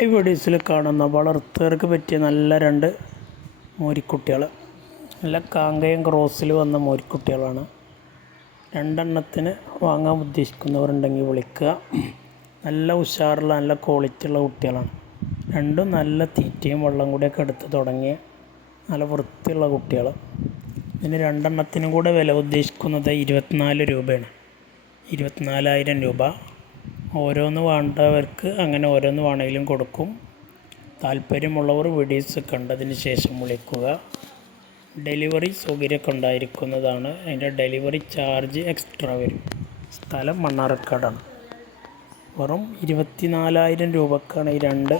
ഈ വീഡിയോസിൽ കാണുന്ന വളർത്തുകാർക്ക് പറ്റിയ നല്ല രണ്ട് മോരിക്കുട്ടികൾ, നല്ല കാങ്കയം ക്രോസിൽ വന്ന മോരിക്കുട്ടികളാണ്. രണ്ടെണ്ണത്തിന് വാങ്ങാൻ ഉദ്ദേശിക്കുന്നവരുണ്ടെങ്കിൽ വിളിക്കുക. നല്ല ഉഷാറുള്ള നല്ല ക്വാളിറ്റി ഉള്ള കുട്ടികളാണ്. രണ്ടും നല്ല തീറ്റയും വെള്ളം കൂടിയൊക്കെ എടുത്ത് തുടങ്ങിയ നല്ല വൃത്തിയുള്ള കുട്ടികൾ. ഇതിന് രണ്ടെണ്ണത്തിനും കൂടെ വില ഉദ്ദേശിക്കുന്നത് 24 രൂപയാണ്. 24,000 രൂപ. ഓരോന്ന് വേണ്ടവർക്ക് അങ്ങനെ ഓരോന്ന് വേണമെങ്കിലും കൊടുക്കും. താല്പര്യമുള്ളവർ വീഡിയോസ് കണ്ടതിന് ശേഷം വിളിക്കുക. ഡെലിവറി സൗകര്യമൊക്കെ ഉണ്ടായിരിക്കുന്നതാണ്. അതിൻ്റെ ഡെലിവറി ചാർജ് എക്സ്ട്രാ വരും. സ്ഥലം മണ്ണാർക്കാടാണ്. വെറും 24,000 രൂപക്കാണ് ഈ രണ്ട്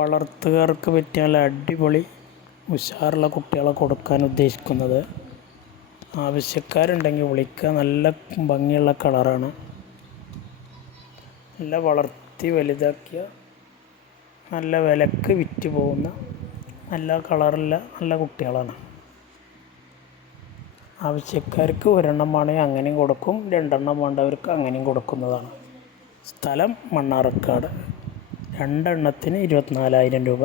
വളർത്തുകാർക്ക് പറ്റിയ നല്ല അടിപൊളി ഉഷാറുള്ള കുട്ടികളെ കൊടുക്കാൻ ഉദ്ദേശിക്കുന്നത്. ആവശ്യക്കാരുണ്ടെങ്കിൽ വിളിക്കുക. നല്ല ഭംഗിയുള്ള കളറാണ്. നല്ല വളർത്തി വലുതാക്കിയ നല്ല വിലക്ക് വിറ്റ് പോകുന്ന നല്ല കളറുള്ള നല്ല കുട്ടികളാണ്. ആവശ്യക്കാർക്ക് ഒരെണ്ണം വേണമെങ്കിൽ അങ്ങനെയും കൊടുക്കും, രണ്ടെണ്ണം വേണ്ടവർക്ക് അങ്ങനെയും കൊടുക്കുന്നതാണ്. സ്ഥലം മണ്ണാർക്കാട്. രണ്ടെണ്ണത്തിന് 24,000 രൂപ.